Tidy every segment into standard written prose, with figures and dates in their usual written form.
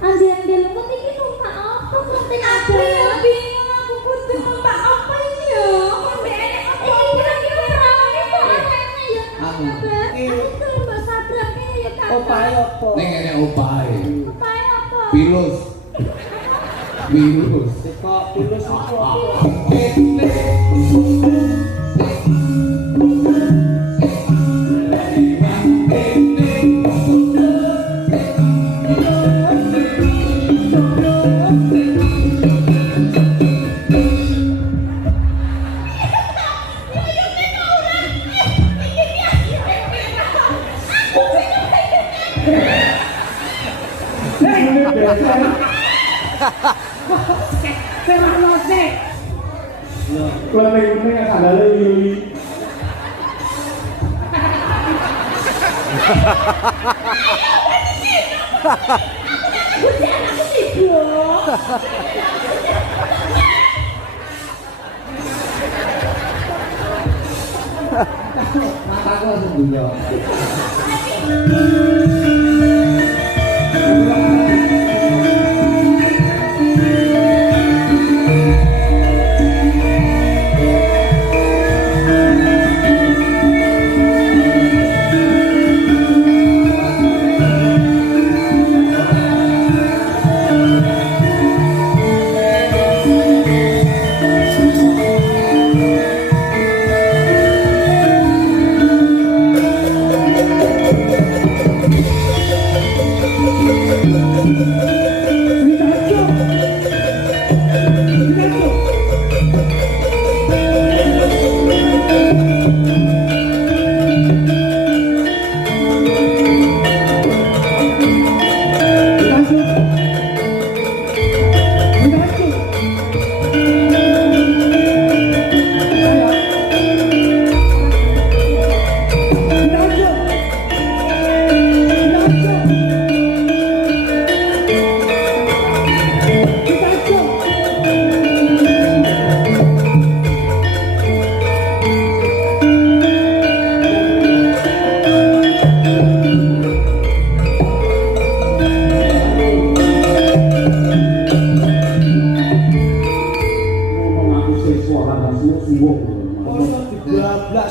Andi lunga iki numpak apa penting ada. Bingung aku kudu numpak apa iki ya? Kok mbek apa kira-kira rawane kok aneh ya. Aku Mbak Sabra kene ya Kak. Opae apa? Ning ngene opae. Opae apa? Pilus. Pilus. Kok pilus apa? Serahno sik. Klene ini sandale yuli. Mataku langsung bunyo.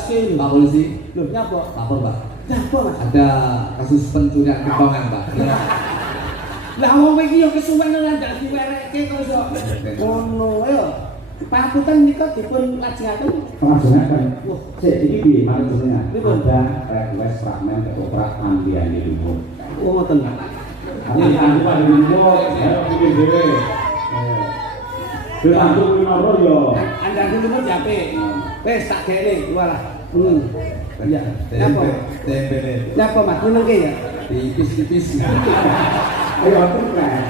Pak polisi, Loh, nyapa? lapor Pak. Nyapa, Mas? Ada kasus pencurian kentongan Pak. Lah wong iki yo kesuwen ora ndak diwerekke kok iso. Ngono ya. Paputan nika dipun lajengaken. Lajengaken. Sik iki piye marjane? Ada request fragmen ketoprak ambiane lumut. Oh ngoten. Ini aku pada lumut, ya pikir dhewe. Wis langsung minoro yo. Anda lumut ya apik. Wis tak gene walah. Ya, Nyapa? tempe. Nyapa Mas menengke ya? Tipis-tipis. Ayo aku keren.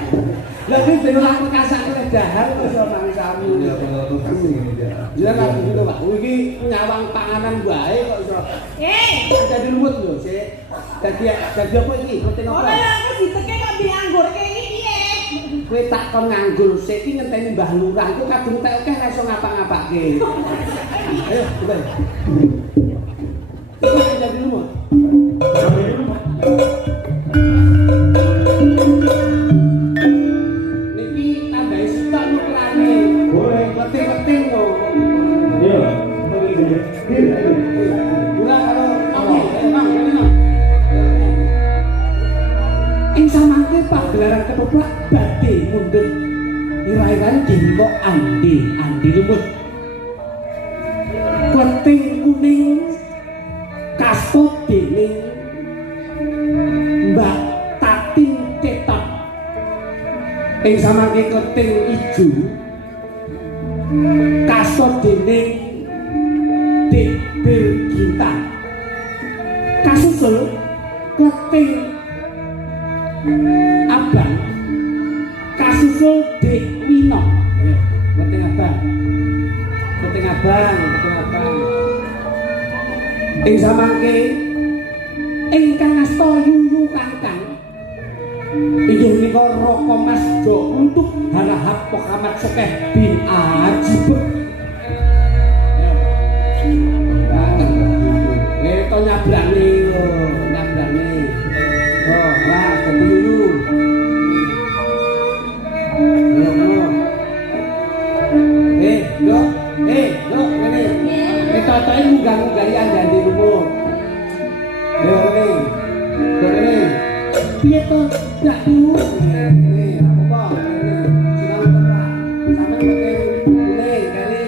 Lah iki ben ora kasak oleh dahar kok iso nang sami. Ya kalau kasih ini dia. Ya kan gitu Pak. Iki nyawang panganan wae kok iso. Dadi lumut lho, Sik. Dadi apa iki? Penting apa? Ora aku diteke kok dianggur kene piye? Kowe tak kon nganggur sik iki ngenteni Mbah Lurah iku kadung tek akeh ra iso ngapa-ngapake. Ayo, coba. Coba jadi lumut. Niki tambahi stok nukrane. Boleh. Penting-penting lho. Iya. Gula karo apa? Emang ngene. Ing samangke pagelaran ketoprak badhe mundhut. Ira-irane diniko andi lumut. Kleting kuning kasut dening Mbak Tatin Cetak. Ing samangke kleting ijo kasut dening Dik Birgita. Kasusul kleting abang kasusul Dik Wino. Ya, kleting abang. Ing samangke ingkang asta yuyu kangkang inggih menika Raka Mas Do untuk harahap Muhammad Sokeh bin Ajib. To nyabrane lho, nyabrane. Oh, lah yuyu. ini apa sinau tempat sampai pakai kuning kali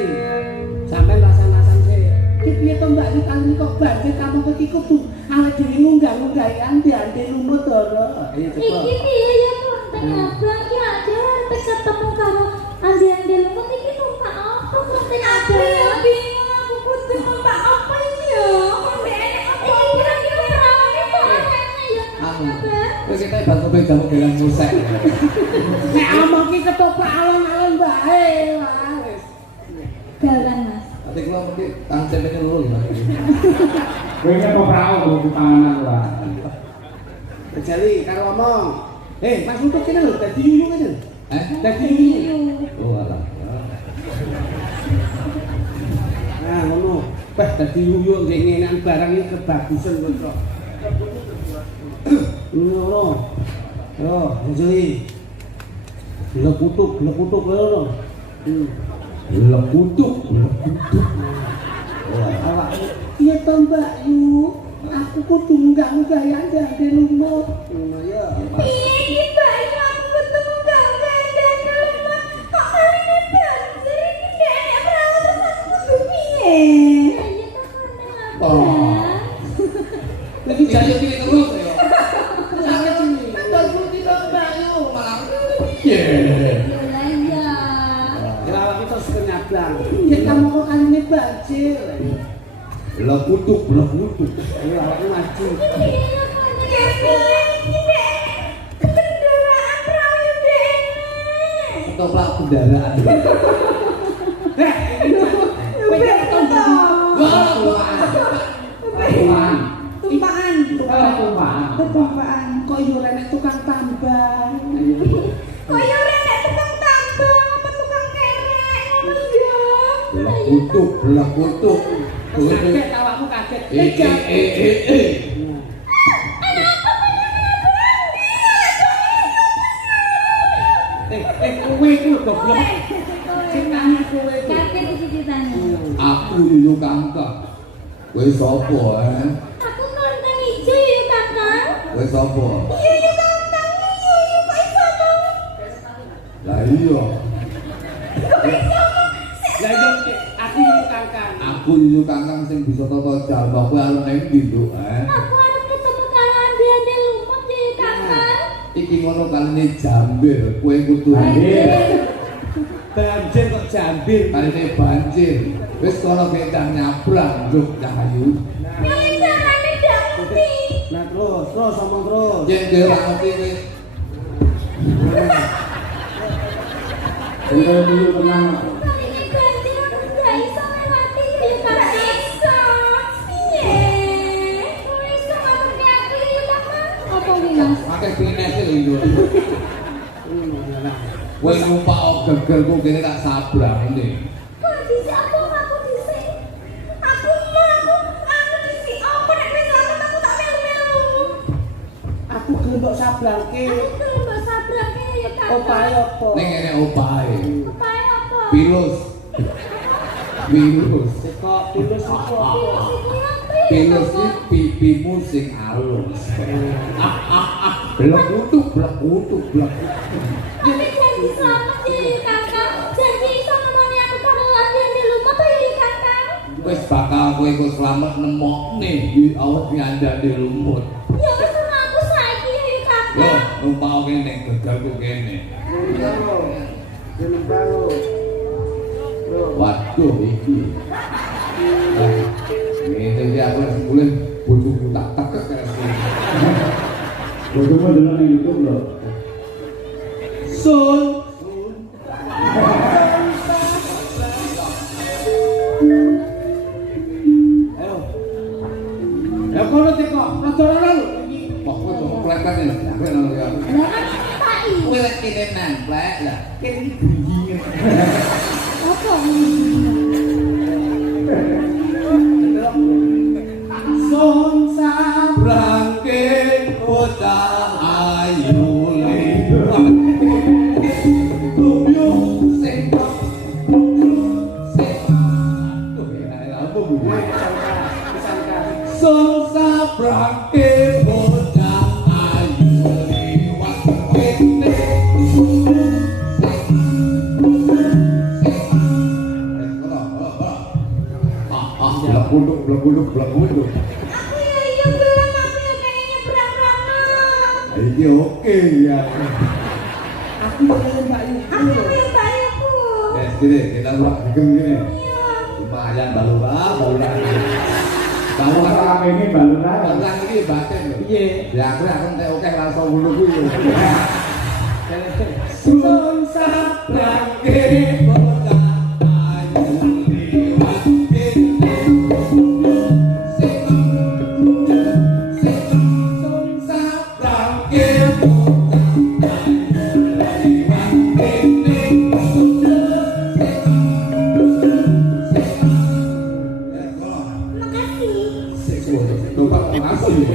sampai lasan-lasan sih piye to mbak iki kali kok banjir kamu iki kudu awake dhewe ngunggah-ngunggah ande lumut to ayo coba Iki piye ya Kelenteng Abang ya ada arep ketemu karo ande-ande lumut iki numpak apa Kelenteng Abang ya bingung aku kudu numpak apa ya mbene apa kira-kira rawane kok aneh ya Wis kita bantu jamu gelang musik. nek omong ki ketoprak alon-alon bae wis galan Mas Nanti kula mesti tang cempene lurus. Kowe iki apa prau kudu panganan lah. Kejali karo ngomong Mas Lutut kene lho dadi yuyu kene dadi yuyu Oh alah. nah ngono bah dadi yuyu nggih ngenan barang iki kebagusan kok ngono yo jadi lekutuk ngono Lekutuk. awak iya to Mbak Yu aku kudu munggah-munggah ya ande lumut ngono ya piye iki Mbak ya aku ketemu karo ande lumut kok marine banjir iki ndek perahu terus aku kudu piye ya ya to Kelenteng Abang Lagi jayo kiri terus ya. sangat sini kan putih to Mbak Yu Malah. Iya. lah iya ya awak kita sekenyabang kita mau kok kaline banjir Lekutuk. ya awak maju Ketoprak kendaraan. Tumpaan. Tumpaan. Tumpaan. kok yo renek tukang tambang Kaya renek tukang tambang apa tukang kerek ngono ya. Lekutuk. kaget awakmu kaget kowe iku goblok sing nanya kowe iku Kaget iki ceritanya. Aku yuyu Kangkang. Kowe sapa Aku Kelenteng Ijo ya Kakang. Kowe sapa? Iya ya Kakang, iya kok iso to? Lah iya. lah yo aku yo Kangkang Aku yuyu Kangkang sing bisa tata jalma kowe arep nang ndi, Nduk? Aku arep ketemu karo ande-ande lumut ya Kakang. Iki ngono kaline jambir, kowe kudu banjir kok jambir kaline banjir. Wis kono becak nyabrang, Nduk Cahayu. Ya carane ndak ngerti. nah terus ngomong terus Yen dhewe ora ngerti wis. Untuk dulu tenang. Kali ini banjir aku ndak iso ngelati ya Kakang. Iso. Piye? Kowe iso ngaturke aku ya Kakang? Apa iki Mas? Akeh pinese lho iki. Kowe numpak gegerku kene tak sabrang ngene. Kok dhisik apa aku dhisik? Aku dhisik apa nek wis lama aku tak melu-melu. aku gelem mbok sabrangke Aku gelem mbok sabrake ya Kakang. opahe apa Ning ngene opahe. Opahe apa? Pilus. kok tulus apa Pilus iki pipimu sing alus. Blekutuk. Tapi janji selamat ya Kakang. Janji iso nemoni aku karo ande-ande lumut ya Kakang. Wis bakal kowe iku slamet nemokne di awak nyandane lumut. Ya wis ana aku saiki ya Yo, Kakang. numpak kene ning gegerku kene. jeneng baru Waduh iki. Ngene iki aku wis mulih bojoku tak tekek kaya sini. Bodohmu dulu di YouTube loh. Sun ayo ya kono teko rada ora lho Kok kowe kok plekat ini? Aku nang ya. Lah kan tak Kowe lek kene nemplek lah. kene iki bunyi apa? sun sabrangke Bocah ayu Tuyung sing Aduh, enak apa bu? Sun sabrangke bocah ayu liwat kene Blek-blek. Aku ya iya belum, aku ya pengen nyebrang rono. Iki oke ya. Aku pengen Mbak Yu. Aku ya bayarku. Gini, kita buat bikin gini. Iya. Lumayan balura. Kamu Kalau kata kami ini balura. Tentang ini batin lho. Iya. Ya aku nek oke langsung bulu kuwi. Sun sabrake Bocah ayu liwat ini. Sun sabrake bocah ayu liwat ini. Makasih.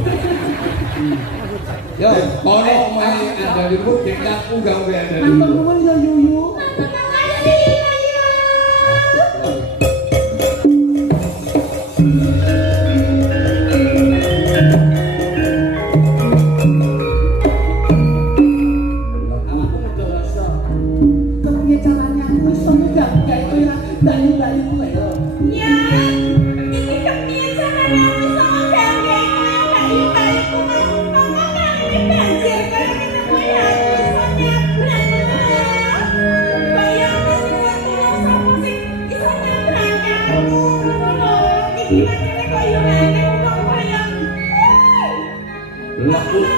Yo, kono omahe ada libur dekatku gawe ada Matur libur. nuwun ya Yuyu. Makasih ya. Aku udah bisa. Kepiye caranya aku iso nyegah kayak kowe ra bayi-bayi kowe lho. Ya, ini kepiye caranya aku sama ganggu bayi-bayiku mas. Mama kan ini banjir kayak gini ya. Bisa nyebrang. Bayang mas tulang sama sih. Bisa nyebrang kamu. Iki macamnya kayu rene kok bayang. Blek-blek.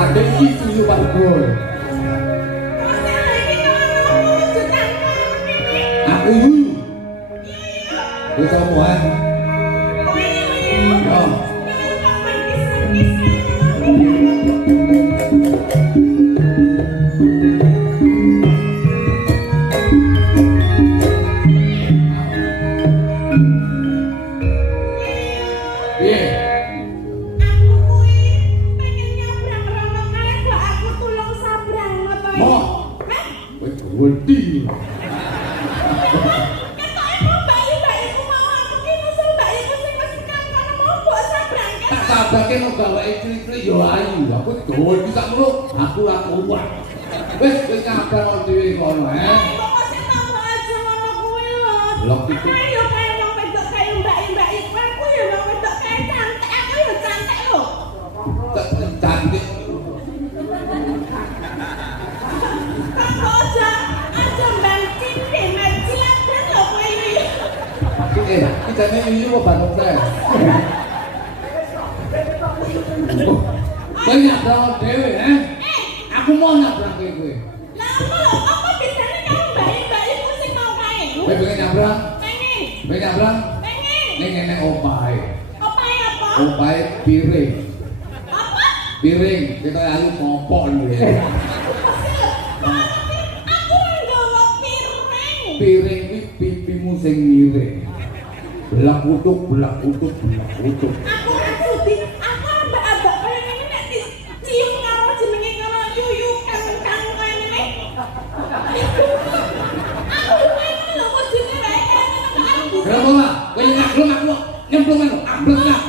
Ada itu yo Pak Boy. Aku yuyu. Wis omongan. Yo. Piye? Mo. Wis wedi. Tak sabake mau gawe istri yo ayu. Aku dowo iki sak mulu. Aku ora kuat. Wis nyabar dhewe kono, Blok itu. Cantik. Kita ini yuyu apa Bandung teh? Kowe nyabrang dhewe, Aku mau nyabrang kowe. Kowe pengen nyabrang? Pengen nyabrang? Ning ngene opahe. Opahe piring. Piring, kita ayu popok lho. Piring iki pipimu sing miring. Belak utuk. Aku sudi, aku ambak-ambak kaya ngene nek dicium karo jenenge karo yuyu kang kaya ngene. Aku pengen lho kudune wae aku. Kenapa lah? Kowe ngaglem aku nyemplung lho, amblek lah.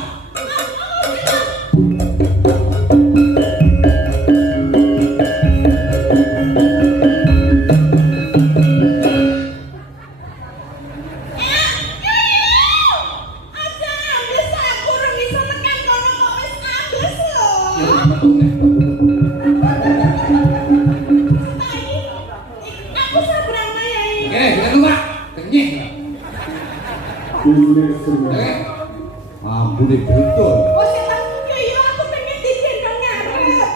Ampun betul. Oh, setan yo aku pengen digendong ngarep.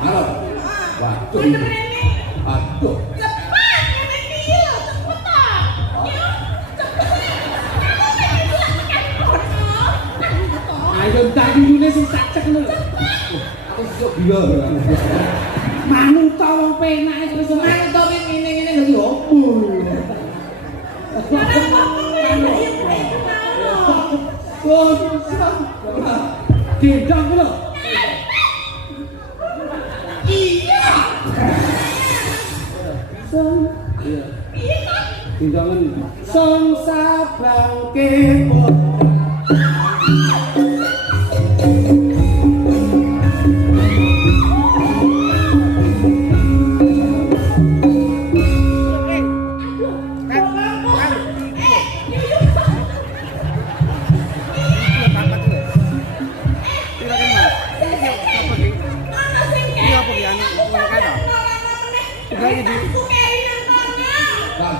Ngarep. Waduh. Aduh. Cepat ngene iki lho, cepet ta. Yo, cepet. Aku pengen dilakukan kono. Ayo tak yuyune sing cacek lho. Aku sok biar. Manut to wong penake kowe iso Manut to ngene-ngene lho yo opo. Ora apa-apa ya, yo pengen. Gendong ku lho. Iya. Son. Iya. Gendongan. Son sabrangke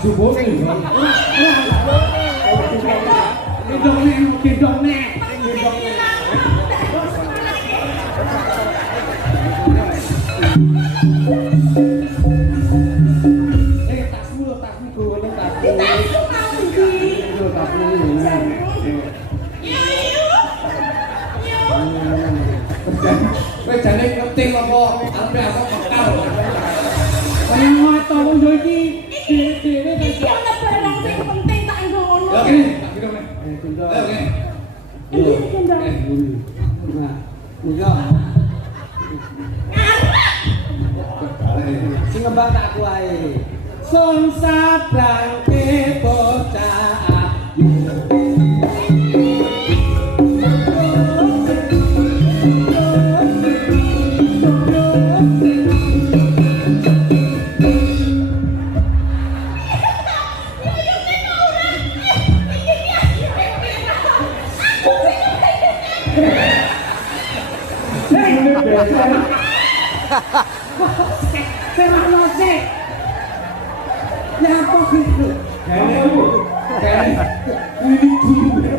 Cukup nih. Gendong nek. Tasmu gowo tasmu. Wes jane penting apa arep aku bekal. Kaya ngoto wong yo iki dhewe Iki ana barang sing penting tak nggo ngono. Ya kene, tak kira men. Ayo kene. Iki gendong. Nah, enggak. Sing ngembang tak aku ae. Son sabrangke bocah. Serahno sik. Ya apa gitu? Kene. Ini dulu.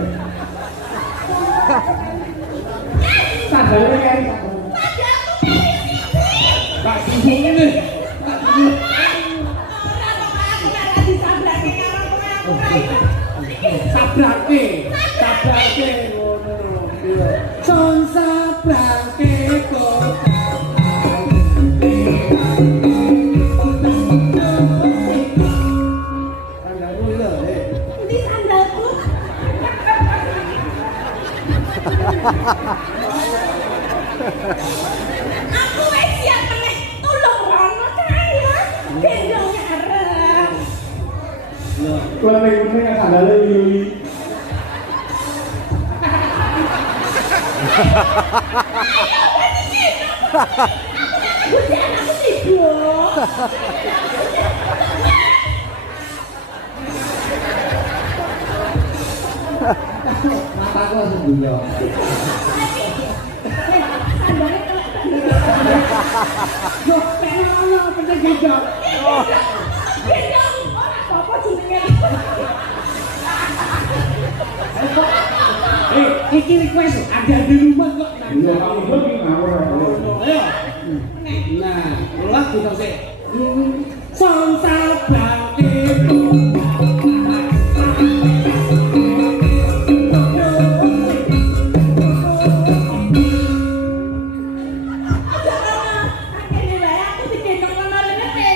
Sandalnya kari. Tak dulu ini. Sabrake ngono. Son sabrake kok. Sandalmu lho, Di sandalku. Aku wis siap meneh tulung rono kae ya. Gendong arep. Kalau ini kan sandalnya Yuli. Gusti anakku sibuk. mataku langsung bunyo. Yo, ono penting gendong. Gendong ora apa-apa jenenge. Iki request ada di rumah kok. Iya, kamu lagi ngawur. Ayo. Nah, ulah kita sih. Son sabrake Akhirnya wae aku digendong sama rene.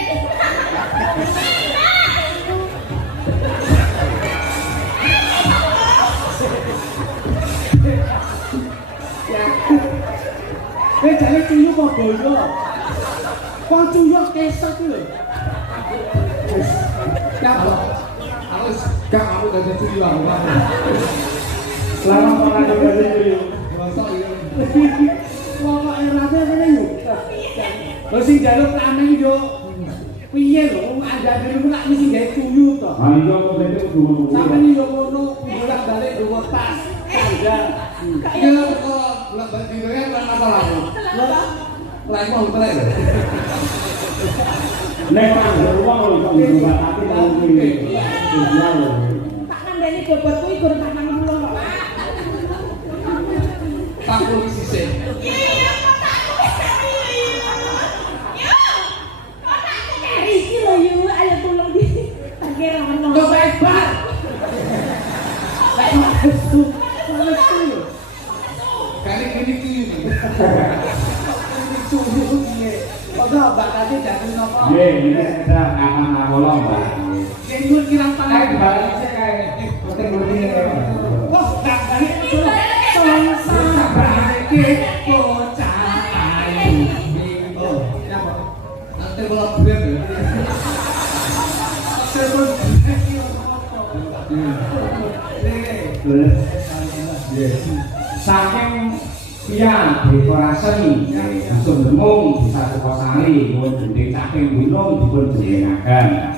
jane cuyu kok boyo. Kok cuyu kesek lho. Wis. Kabeh. Aku gak aku dari cuci aku. Selamat malam dari Yuli. Mosok iki. Kok erate kene yo. Lho sing jaluk lanang yo. Piye lho, andane lu nak mesti gawe cuyu to. Hari ini aku beli itu dulu. Sampe yo ngono, bolak-balik dua tas. Tangga. Ya kok bolak-balik dhewe kan apa lagi? Lain mau telek lho. Nek kan rumah kalau bisa dibuat tapi kalau ini jual loh. Tak kandhani bobotku iki gur 40 kok. Tak polisi sih. Iya, kotakku wis cari yo. Yo. Kotakku cari iki lho yo, ayo tulung di. Pakai rono. Kok hebat. Lah itu. Kali ini cuy. Cuyu piye? Kok mbak tadi dadi napa? Ye, ini kita akan ngolong, Pak. Sing nyuwun kirang Kayak pangapunten. balik sih kayak penting-penting. Wah, gak balik telepon brand ya. Telepon brand iki apa? Saking pian dekorasi langsung demung bisa Sukosari pun gending saking gunung dipun jenengaken